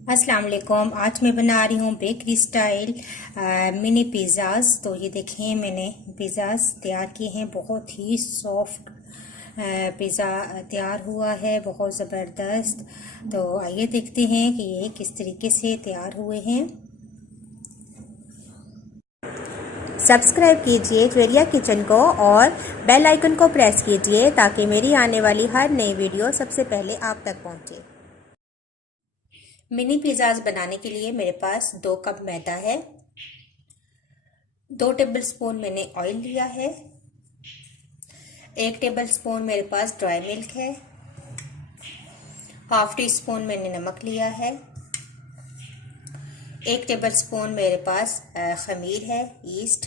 अस्सलाम वालेकुम। आज मैं बना रही हूँ बेकरी स्टाइल मिनी पिज़्ज़ाज़। तो ये देखें, मैंने पिज़्ज़ाज़ तैयार किए हैं। बहुत ही सॉफ्ट पिज़्ज़ा तैयार हुआ है, बहुत ज़बरदस्त। तो आइए देखते हैं कि ये किस तरीके से तैयार हुए हैं। सब्सक्राइब कीजिए ज्वेरिया किचन को और बेल आइकन को प्रेस कीजिए ताकि मेरी आने वाली हर नई वीडियो सबसे पहले आप तक पहुँचे। मिनी पिज़्ज़ाज़ बनाने के लिए मेरे पास 2 कप मैदा है, 2 टेबलस्पून मैंने ऑयल लिया है, 1 टेबलस्पून मेरे पास ड्राई मिल्क है, हाफ टी स्पून मैंने नमक लिया है, 1 टेबलस्पून मेरे पास खमीर है, ईस्ट,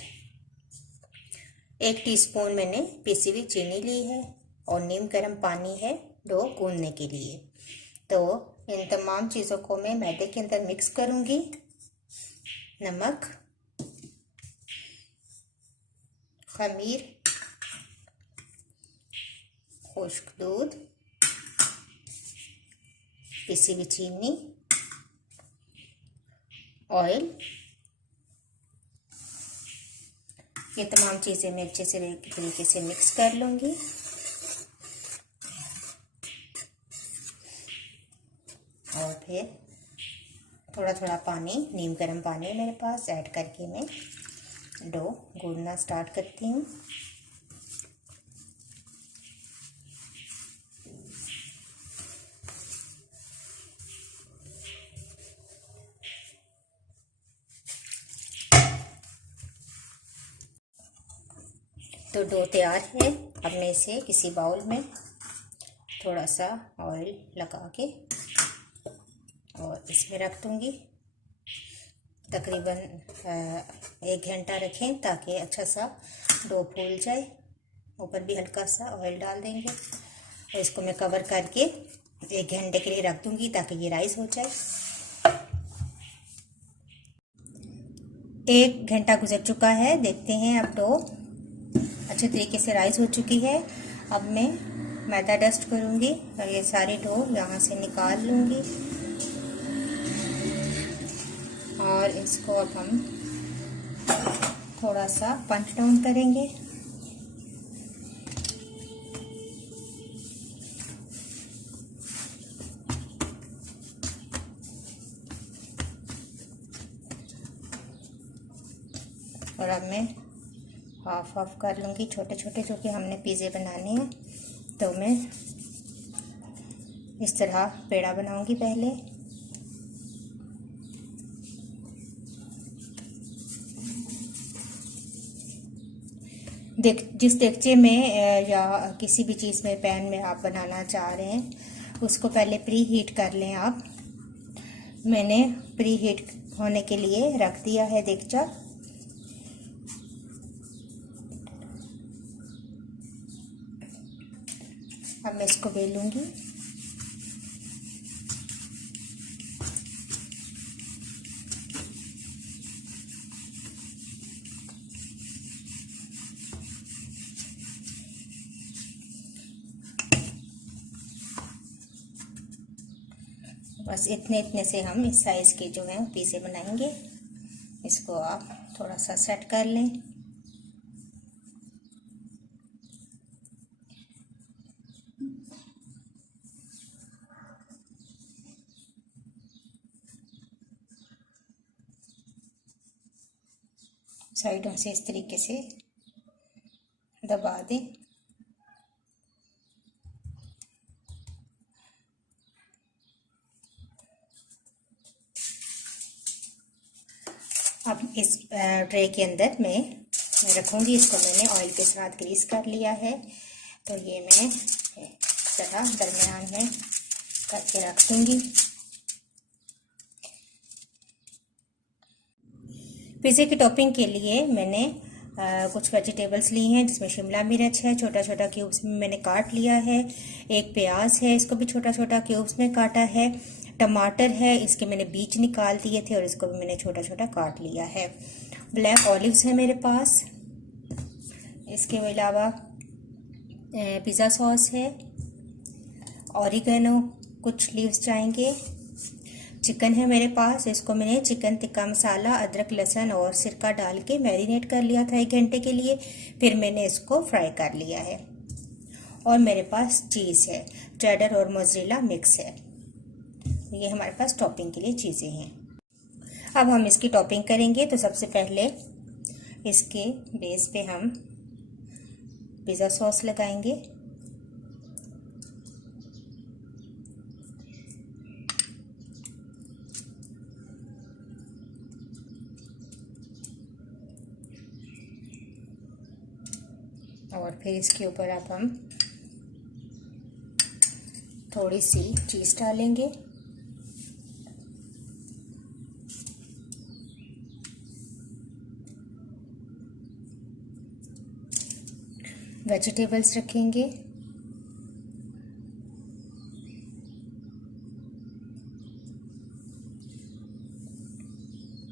1 टीस्पून मैंने पिसी हुई चीनी ली है और नीम गर्म पानी है डो गूंदने के लिए। तो इन तमाम चीज़ों को मैं मैदे के अंदर मिक्स करूंगी। नमक, खमीर, खुश्क दूध, पिसी हुई चीनी, ऑयल, ये तमाम चीज़ें मैं अच्छे से तरीके से मिक्स कर लूँगी। और फिर थोड़ा थोड़ा पानी, नीम गर्म पानी मेरे पास ऐड करके मैं डो गूंदना स्टार्ट करती हूँ। तो डो तैयार है। अब मैं इसे किसी बाउल में थोड़ा सा ऑयल लगा के और इसमें रख दूँगी। तकरीबन 1 घंटा रखें ताकि अच्छा सा डो फूल जाए। ऊपर भी हल्का सा ऑयल डाल देंगे और इसको मैं कवर करके 1 घंटे के लिए रख दूँगी ताकि ये राइस हो जाए। 1 घंटा गुजर चुका है, देखते हैं। अब डो अच्छे तरीके से राइस हो चुकी है। अब मैं मैदा डस्ट करूँगी और ये सारे डो यहाँ से निकाल लूँगी और इसको अब हम थोड़ा सा पंच डाउन करेंगे। और अब मैं हाफ हाफ कर लूँगी छोटे छोटे, जो कि हमने पिज़्ज़े बनाने हैं। तो मैं इस तरह पेड़ा बनाऊँगी पहले। जिस देगचे में या किसी भी चीज़ में, पैन में आप बनाना चाह रहे हैं, उसको पहले प्री हीट कर लें आप। मैंने प्री हीट होने के लिए रख दिया है देगचा। अब मैं इसको बेलूंगी। बस इतने इतने से हम इस साइज़ के जो हैं पिज़्ज़े बनाएंगे। इसको आप थोड़ा सा सेट कर लें। साइडों से इस तरीके से दबा दें। अब इस ट्रे के अंदर मैं रखूँगी। इसको मैंने ऑयल के साथ ग्रीस कर लिया है। तो ये मैं इस तरह दरमियान में करके रख दूँगी। पिज़्ज़े की टॉपिंग के लिए मैंने कुछ वेजिटेबल्स ली हैं, जिसमें शिमला मिर्च है, छोटा छोटा क्यूब्स में मैंने काट लिया है। एक प्याज है, इसको भी छोटा छोटा क्यूब्स में काटा है। टमाटर है, इसके मैंने बीज निकाल दिए थे और इसको भी मैंने छोटा छोटा काट लिया है। ब्लैक ऑलिव्स है मेरे पास। इसके अलावा पिज़्ज़ा सॉस है, ऑरिगेनो कुछ लीव्स जाएंगे, चिकन है मेरे पास, इसको मैंने चिकन टिक्का मसाला, अदरक लहसुन और सिरका डाल के मैरिनेट कर लिया था 1 घंटे के लिए। फिर मैंने इसको फ्राई कर लिया है। और मेरे पास चीज़ है, चेडर और मोज़रेला मिक्स है। ये हमारे पास टॉपिंग के लिए चीज़ें हैं। अब हम इसकी टॉपिंग करेंगे। तो सबसे पहले इसके बेस पे हम पिज़्ज़ा सॉस लगाएंगे। और फिर इसके ऊपर अब हम थोड़ी सी चीज़ डालेंगे। वेजिटेबल्स रखेंगे,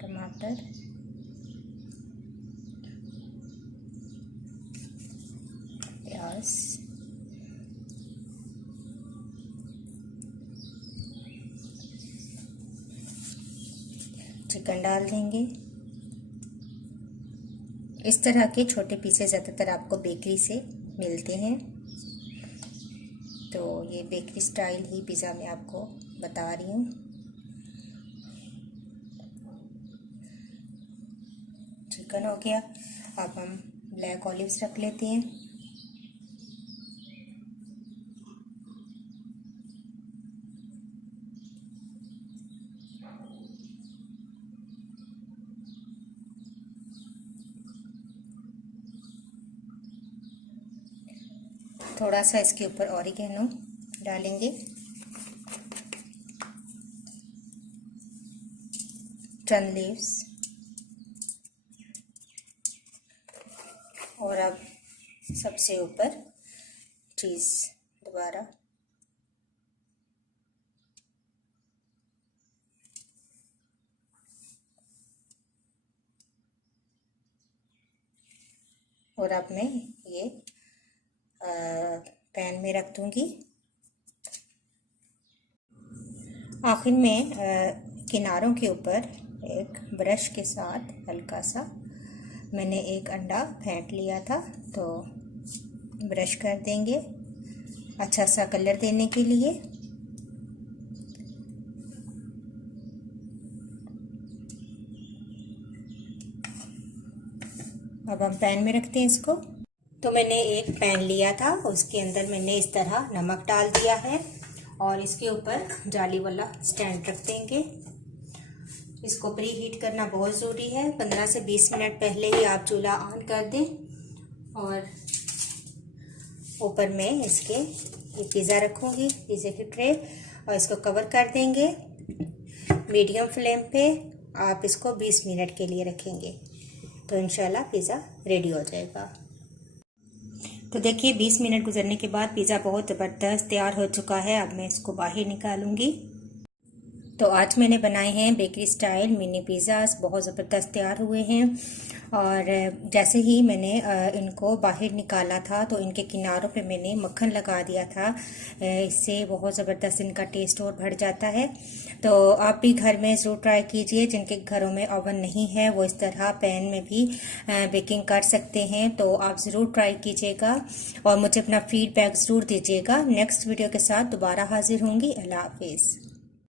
टमाटर, प्याज, चिकन डाल देंगे। इस तरह के छोटे पीसेस ज़्यादातर आपको बेकरी से मिलते हैं। तो ये बेकरी स्टाइल ही पिज़्ज़ा मैं आपको बता रही हूँ। चिकन हो गया। अब हम ब्लैक ऑलिव्स रख लेते हैं। थोड़ा सा इसके ऊपर ऑरिगेनो डालेंगे। Turn leaves. और अब सबसे ऊपर चीज़ दोबारा। और अब मैं ये पैन में रख दूंगी। आखिर में किनारों के ऊपर एक ब्रश के साथ हल्का सा मैंने एक अंडा फेंट लिया था, तो ब्रश कर देंगे अच्छा सा कलर देने के लिए। अब हम पैन में रखते हैं इसको। तो मैंने एक पैन लिया था, उसके अंदर मैंने इस तरह नमक डाल दिया है और इसके ऊपर जाली वाला स्टैंड रख देंगे। इसको प्री हीट करना बहुत ज़रूरी है। 15 से 20 मिनट पहले ही आप चूल्हा ऑन कर दें। और ऊपर में इसके ये पिज़्ज़ा रखूँगी, पिज़्ज़े की ट्रे, और इसको कवर कर देंगे। मीडियम फ्लेम पे आप इसको 20 मिनट के लिए रखेंगे तो इंशाल्लाह पिज़्ज़ा रेडी हो जाएगा। तो देखिए 20 मिनट गुजरने के बाद पिज़्ज़ा बहुत ज़बरदस्त तैयार हो चुका है। अब मैं इसको बाहर निकालूंगी। तो आज मैंने बनाए हैं बेकरी स्टाइल मिनी पिज़्ज़ास, बहुत ज़बरदस्त तैयार हुए हैं। और जैसे ही मैंने इनको बाहर निकाला था तो इनके किनारों पे मैंने मक्खन लगा दिया था। इससे बहुत ज़बरदस्त इनका टेस्ट और बढ़ जाता है। तो आप भी घर में ज़रूर ट्राई कीजिए। जिनके घरों में ओवन नहीं है वो इस तरह पैन में भी बेकिंग कर सकते हैं। तो आप ज़रूर ट्राई कीजिएगा और मुझे अपना फीडबैक ज़रूर दीजिएगा। नेक्स्ट वीडियो के साथ दोबारा हाजिर होंगी। अल्लाह हाफिज़।